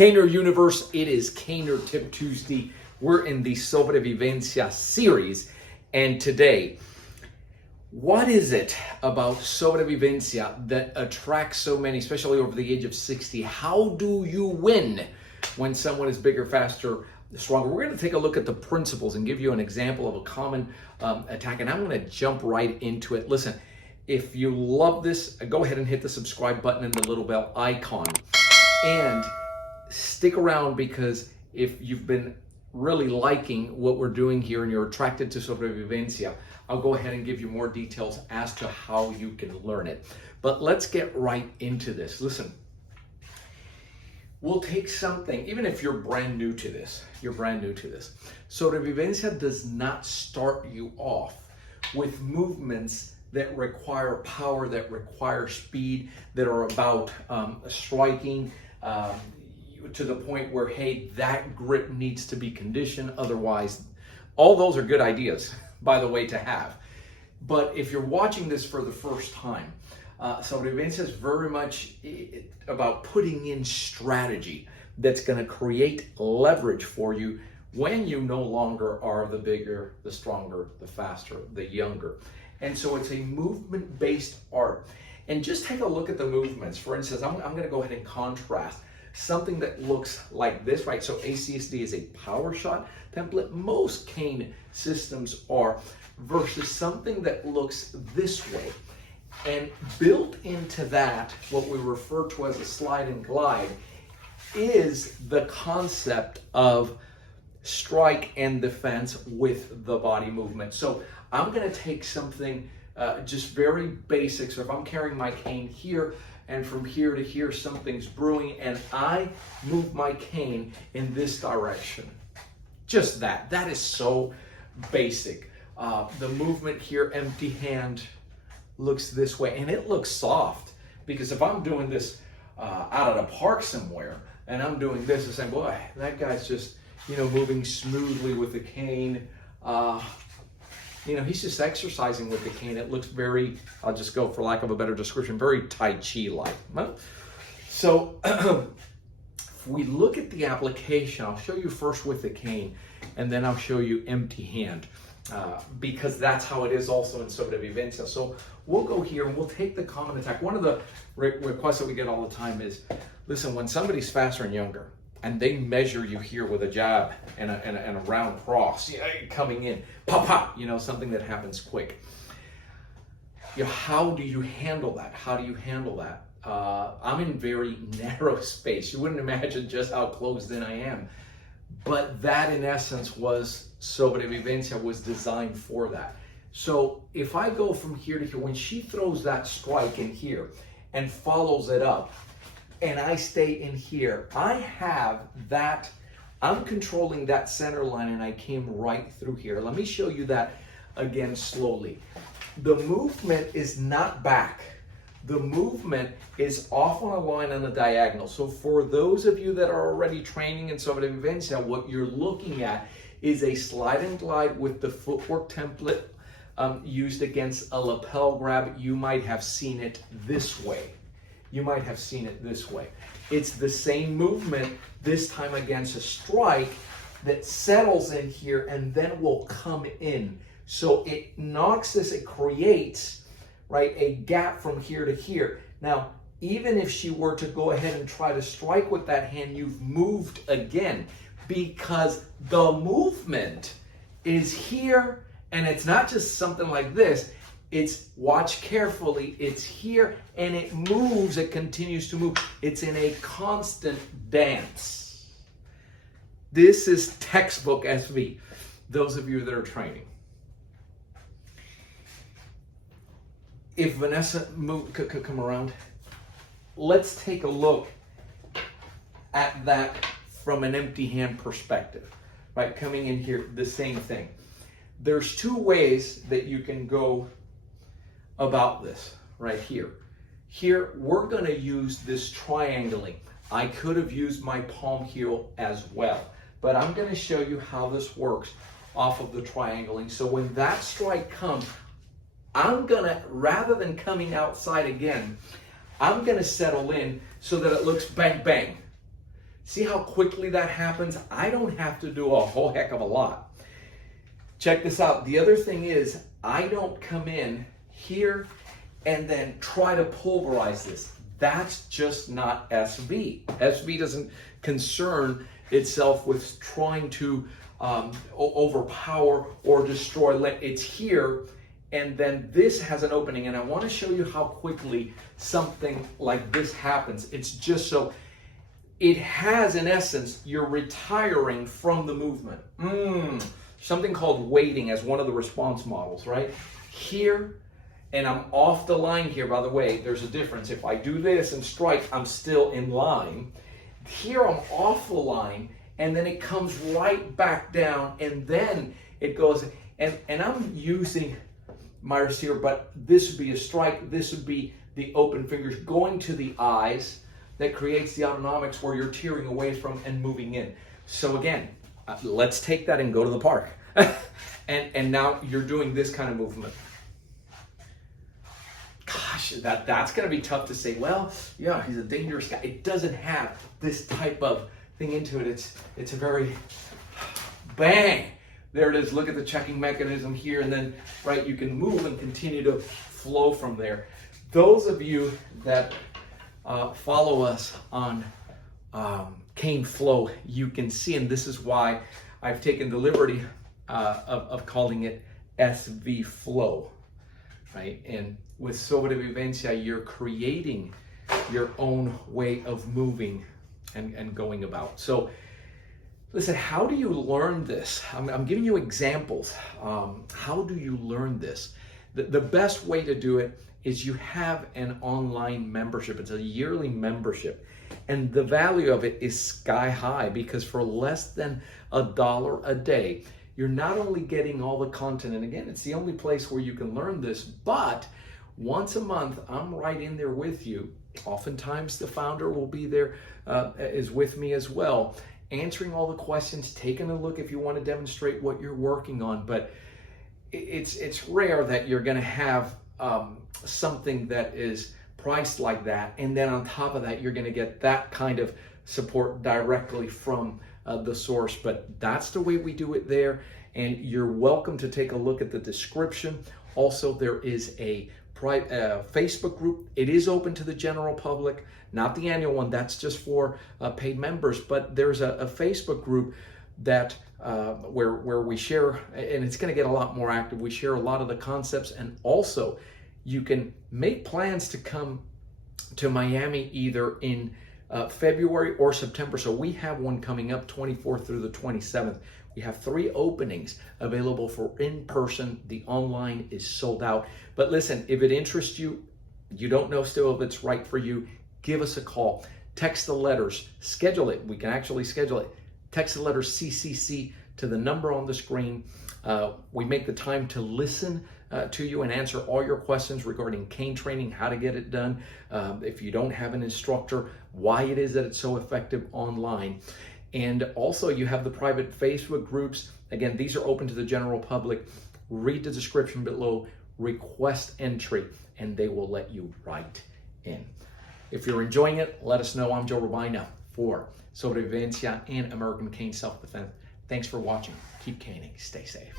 Caner Universe, it is Caner Tip Tuesday. We're in the Sobrevivencia series, and today, what is it about Sobrevivencia that attracts so many, especially over the age of 60? How do you win when someone is bigger, faster, stronger? We're going to take a look at the principles and give you an example of a common attack, and I'm going to jump right into it. Listen, if you love this, go ahead and hit the subscribe button and the little bell icon, and stick around, because if you've been really liking what we're doing here and you're attracted to Sobrevivencia, I'll go ahead and give you more details as to how you can learn it. But let's get right into this. Listen, we'll take something, even if you're brand new to this, Sobrevivencia does not start you off with movements that require power, that require speed, that are about striking to the point where, hey, that grip needs to be conditioned. Otherwise, all those are good ideas, by the way, to have. But if you're watching this for the first time, Sobrevivencia is very much about putting in strategy that's going to create leverage for you when you no longer are the bigger, the stronger, the faster, the younger. And so it's a movement-based art. And just take a look at the movements. For instance, I'm going to go ahead and contrast something that looks like this, right? So ACSD is a power shot template. Most cane systems are, versus something that looks this way. And built into that, what we refer to as a slide and glide, is the concept of strike and defense with the body movement. So I'm going to take something just very basic. So if I'm carrying my cane here, and from here to here something's brewing, and I move my cane in this direction. Just that. That is so basic. The movement here, empty hand, looks this way, and it looks soft, because if I'm doing this out at a park somewhere, and I'm doing this and saying, boy, that guy's just, moving smoothly with the cane. He's just exercising with the cane. It looks very, I'll just go for lack of a better description, very Tai Chi-like. So if we look at the application, I'll show you first with the cane, and then I'll show you empty hand, because that's how it is also in Sobrevivencia. So we'll go here and we'll take the common attack. One of the requests that we get all the time is, listen, when somebody's faster and younger, and they measure you here with a jab and a round cross coming in, pop, pop, something that happens quick. How do you handle that? I'm in very narrow space. You wouldn't imagine just how closed in I am. But that, in essence, was Sobrevivencia was designed for that. So if I go from here to here, when she throws that strike in here and follows it up, and I stay in here, I have that, I'm controlling that center line, and I came right through here. Let me show you that again slowly. The movement is not back. The movement is off on a line on a diagonal. So for those of you that are already training in Sobrevivencia, what you're looking at is a slide and glide with the footwork template used against a lapel grab. You might have seen it this way. It's the same movement, this time against a strike that settles in here and then will come in. So it knocks this, it creates, right, a gap from here to here. Now, even if she were to go ahead and try to strike with that hand, you've moved again, because the movement is here, and it's not just something like this. It's, watch carefully, it's here, and it moves, it continues to move. It's in a constant dance. This is textbook SV, those of you that are training. If Vanessa could come around, let's take a look at that from an empty hand perspective, right? Coming in here, the same thing. There's two ways that you can go about this right here. Here, we're going to use this triangling. I could have used my palm heel as well, but I'm going to show you how this works off of the triangling. So when that strike comes, I'm going to, rather than coming outside again, I'm going to settle in so that it looks bang, bang. See how quickly that happens? I don't have to do a whole heck of a lot. Check this out. The other thing is, I don't come in here and then try to pulverize this. That's just not SV. SV doesn't concern itself with trying to overpower or destroy. It's here, and then this has an opening, and I want to show you how quickly something like this happens. It's just so, it has, in essence, you're retiring from the movement. Something called waiting as one of the response models, right? Here, and I'm off the line here, by the way, there's a difference. If I do this and strike, I'm still in line. Here, I'm off the line, and then it comes right back down, and then it goes, and I'm using my receiver, but this would be a strike, this would be the open fingers going to the eyes that creates the autonomics where you're tearing away from and moving in. So again, let's take that and go to the park. and now you're doing this kind of movement. Gosh, that's going to be tough to say, well, yeah, he's a dangerous guy. It doesn't have this type of thing into it. It's a very bang. There it is. Look at the checking mechanism here. And then, right, you can move and continue to flow from there. Those of you that follow us on Cane Flow, you can see, and this is why I've taken the liberty of calling it SV Flow, right? And with Sobrevivencia, you're creating your own way of moving and going about. So listen, how do you learn this? I'm giving you examples. How do you learn this? The best way to do it is you have an online membership. It's a yearly membership. And the value of it is sky high, because for less than $1 a day, you're not only getting all the content, and again, it's the only place where you can learn this, but once a month, I'm right in there with you. Oftentimes the founder will be there, is with me as well, answering all the questions, taking a look if you want to demonstrate what you're working on. But it's rare that you're going to have something that is priced like that, and then on top of that, you're going to get that kind of support directly from the source. But that's the way we do it there, and you're welcome to take a look at the description. Also, there is a Facebook group. It is open to the general public, not the annual one. That's just for paid members. But there's a Facebook group that where we share, and it's going to get a lot more active. We share a lot of the concepts, and also you can make plans to come to Miami either in February or September. So we have one coming up 24th through the 27th. We have 3 openings available for in-person. The online is sold out. But listen, if it interests you, you don't know still if it's right for you, give us a call. Text the letters, schedule it. We can actually schedule it. Text the letters CCC to the number on the screen. We make the time to listen to you and answer all your questions regarding cane training, how to get it done, if you don't have an instructor, why it is that it's so effective online. And also you have the private Facebook groups. Again, these are open to the general public. Read the description below, request entry, and they will let you right in. If you're enjoying it, let us know. I'm Joe Robaina for Sobrevivencia and American Cane Self-Defense. Thanks for watching. Keep caning. Stay safe.